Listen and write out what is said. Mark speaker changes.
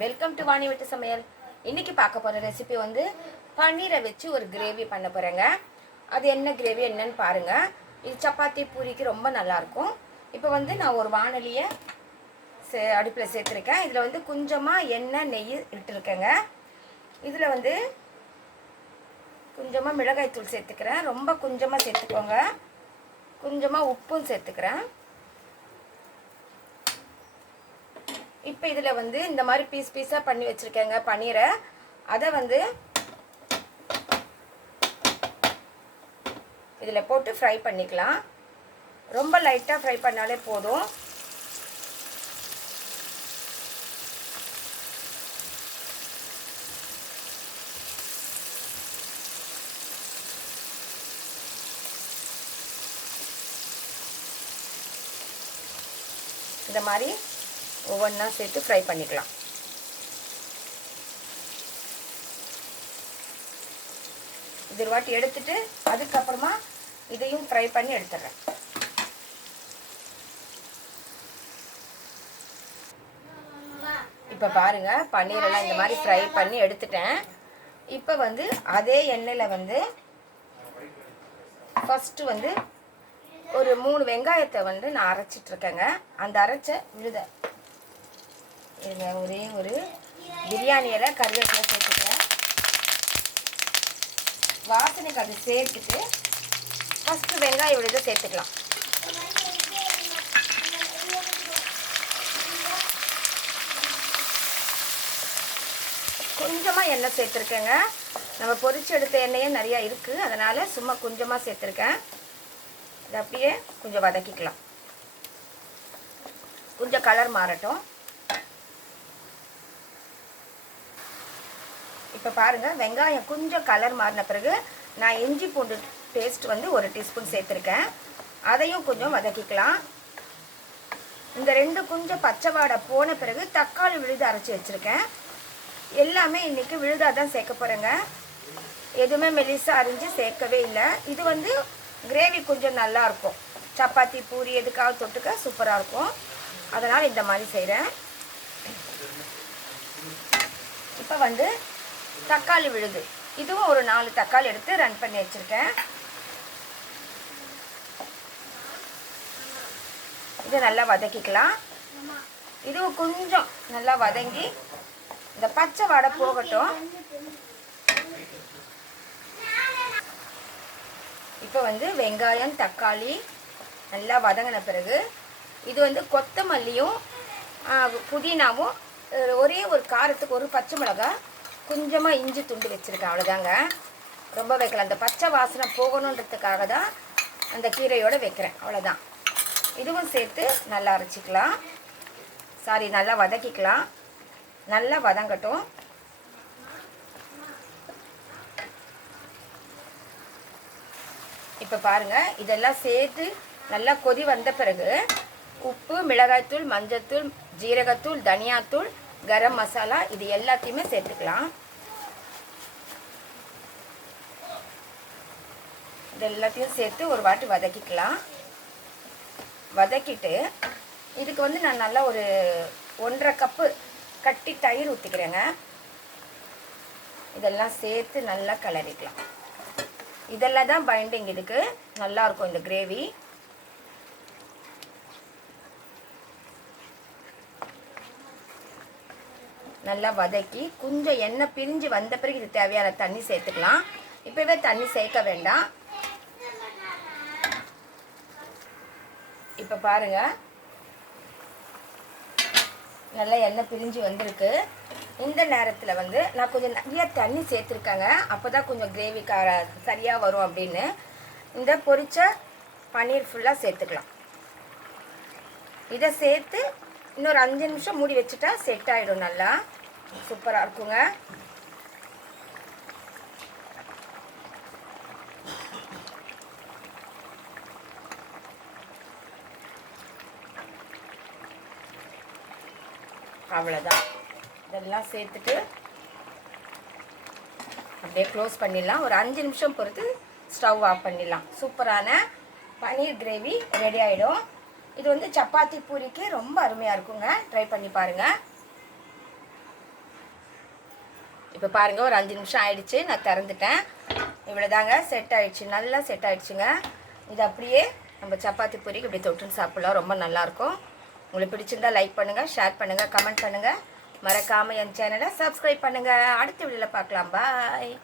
Speaker 1: Welcome to Vani வீட்டு சமையல் இன்னைக்கு பார்க்க போகிற ரெசிபி வந்து பன்னீரை வச்சு ஒரு கிரேவி பண்ண போகிறேங்க அது என்ன கிரேவி என்னன்னு பாருங்கள் இது சப்பாத்தி பூரிக்கு ரொம்ப நல்லாயிருக்கும். இப்போ வந்து நான் ஒரு வானொலியை சே அடுப்பில் சேர்த்துருக்கேன். இதில் வந்து கொஞ்சமாக எண்ணெய் நெய் இட்டுருக்கேங்க. இதில் வந்து கொஞ்சமாக மிளகாய்த்தூள் சேர்த்துக்கிறேன். ரொம்ப கொஞ்சமாக சேர்த்துக்கோங்க. கொஞ்சமாக உப்பும் சேர்த்துக்கிறேன். இப்போ இதில் வந்து இந்த மாதிரி பீஸ் பீஸாக பண்ணி வச்சுருக்கேங்க பன்னீரை அதை வந்து இதில் போட்டு ஃப்ரை பண்ணிக்கலாம். ரொம்ப லைட்டாக ஃப்ரை பண்ணாலே போதும். இந்த மாதிரி ஒவ்வொன்றா சேர்த்து ஃப்ரை பண்ணிக்கலாம். இது ஒரு வாட்டி எடுத்துட்டு அதுக்கப்புறமா இதையும் ஃப்ரை பண்ணி எடுத்துடுறேன். இப்போ பாருங்க பன்னீரெல்லாம் இந்த மாதிரி ஃப்ரை பண்ணி எடுத்துட்டேன். இப்போ வந்து அதே எண்ணெயில் வந்து ஃபஸ்ட்டு வந்து ஒரு மூணு வெங்காயத்தை வந்து நான் அரைச்சிட்ருக்கேங்க அந்த அரைச்ச விழுத இதில் ஒரே ஒரு பிரியாணி இலை கருவேப்பிலை சேர்த்துக்கிறேன். வாசனைக்கு அது சேர்த்துட்டு ஃபஸ்ட்டு வெங்காயம் விழுத சேர்த்துக்கலாம். கொஞ்சமாக எண்ணெய் சேர்த்துருக்கேங்க. நம்ம பொரிச்சு எடுத்த எண்ணெயே நிறையா இருக்குது அதனால் சும்மா கொஞ்சமாக சேர்த்துருக்கேன். இதை அப்படியே கொஞ்சம் வதக்கிக்கலாம். கொஞ்சம் கலர் மாறட்டும். இப்போ பாருங்கள் வெங்காயம் கொஞ்சம் கலர் மாறின பிறகு நான் இஞ்சி பூண்டு பேஸ்ட் வந்து ஒரு டீஸ்பூன் சேர்த்துருக்கேன். அதையும் கொஞ்சம் வதக்கிக்கலாம். இந்த ரெண்டு கொஞ்சம் பச்சை வாடை போன பிறகு தக்காளி விழுது அரைச்சி வச்சுருக்கேன். எல்லாமே இன்றைக்கி விழுதாக தான் சேர்க்க போகிறேங்க எதுவுமே மெலிசாக அரிஞ்சு சேர்க்கவே இல்லை. இது வந்து கிரேவி கொஞ்சம் நல்லாயிருக்கும் சப்பாத்தி பூரி எதுக்காக தொட்டுக்க சூப்பராக இருக்கும். அதனால் இந்த மாதிரி செய்கிறேன் இப்போ வந்து தக்காளி விழுது. இதுவும் ஒரு நாலு தக்காளி எடுத்து ரன் பண்ணி வச்சுருக்கேன். இதை நல்லா வதக்கிக்கலாம். இதுவும் கொஞ்சம் நல்லா வதங்கி இந்த பச்சை வடை போகட்டும். இப்போ வந்து வெங்காயம் தக்காளி நல்லா வதங்கின பிறகு இது வந்து கொத்தமல்லியும் புதினாவும் ஒரே ஒரு காரத்துக்கு ஒரு பச்சை மிளகாய் கொஞ்சமாக இஞ்சி துண்டு வச்சுருக்கேன் அவ்வளோதாங்க ரொம்ப வைக்கல அந்த பச்சை வாசனை போகணுன்றதுக்காக தான் அந்த கீரையோடு வைக்கிறேன் அவ்வளோதான் இதுவும் சேர்த்து நல்லா அரைச்சிக்கலாம். சாரி நல்லா வதக்கிக்கலாம். நல்லா வதங்கட்டும். இப்போ பாருங்கள் இதெல்லாம் சேர்த்து நல்லா கொதி வந்த பிறகு உப்பு மிளகாய்த்தூள் மஞ்சத்தூள் ஜீரகத்தூள் தனியாத்தூள் கரம் மசாலா இது எல்லாத்தையுமே சேர்த்துக்கலாம். இது எல்லாத்தையும் சேர்த்து ஒரு வாட்டி வதக்கிக்கலாம். வதக்கிட்டு இதுக்கு வந்து நான் நல்லா ஒரு ஒன்றரை கப்பு கட்டி தயிர் ஊற்றிக்கிறேங்க இதெல்லாம் சேர்த்து நல்லா கிளறிக்கலாம். இதெல்லாம் தான் பைண்டிங் இதுக்கு. நல்லா இருக்கும் இந்த கிரேவி நல்லா வதக்கி கொஞ்சம் எண்ணெய் பிரிஞ்சு வந்த பிறகு இது தேவையான தண்ணி சேர்த்துக்கலாம். இப்போவே தண்ணி சேர்க்க வேண்டாம். இப்போ பாருங்க. நல்லா எண்ணெய் பிரிஞ்சு வந்திருக்கு. இந்த நேரத்தில் வந்து நான் கொஞ்சம் நிறைய தண்ணி சேர்த்துருக்கேங்க. அப்போ தான் கொஞ்சம் கிரேவி கார சரியாக வரும் அப்படின்னு. இந்த பொரிச்ச பன்னீர் ஃபுல்லாக சேர்த்துக்கலாம். இதை சேர்த்து இன்னொரு அஞ்சு நிமிஷம் மூடி வச்சுட்டா செட் ஆகிடும் நல்லா. சூப்பராக இருக்குங்க. அவ்வளோதான் இதெல்லாம் சேர்த்துட்டு அப்படியே க்ளோஸ் பண்ணிடலாம். ஒரு அஞ்சு நிமிஷம் பொறுத்து ஸ்டவ் ஆஃப் பண்ணிடலாம். சூப்பரான பன்னீர் கிரேவி ரெடி ஆகிடும் இது வந்து சப்பாத்தி பூரிக்கு ரொம்ப அருமையாக இருக்குங்க. ட்ரை பண்ணி பாருங்கள் இப்போ பாருங்கள் ஒரு அஞ்சு நிமிஷம் ஆயிடுச்சு. நான் திறந்துட்டேன். இவ்வளோதாங்க செட் ஆயிடுச்சு. நல்லா செட் ஆயிடுச்சுங்க. இது அப்படியே நம்ம சப்பாத்தி பூரிக்கு இப்படி தொட்டுன்னு சாப்பிட்லாம். ரொம்ப நல்லாயிருக்கும் உங்களுக்கு பிடிச்சிருந்தா லைக் பண்ணுங்கள் ஷேர் பண்ணுங்கள் கமெண்ட் பண்ணுங்கள் மறக்காமல் என் சேனலை சப்ஸ்கிரைப் பண்ணுங்கள் அடுத்த வீடியோவில் பார்க்கலாம். பாய்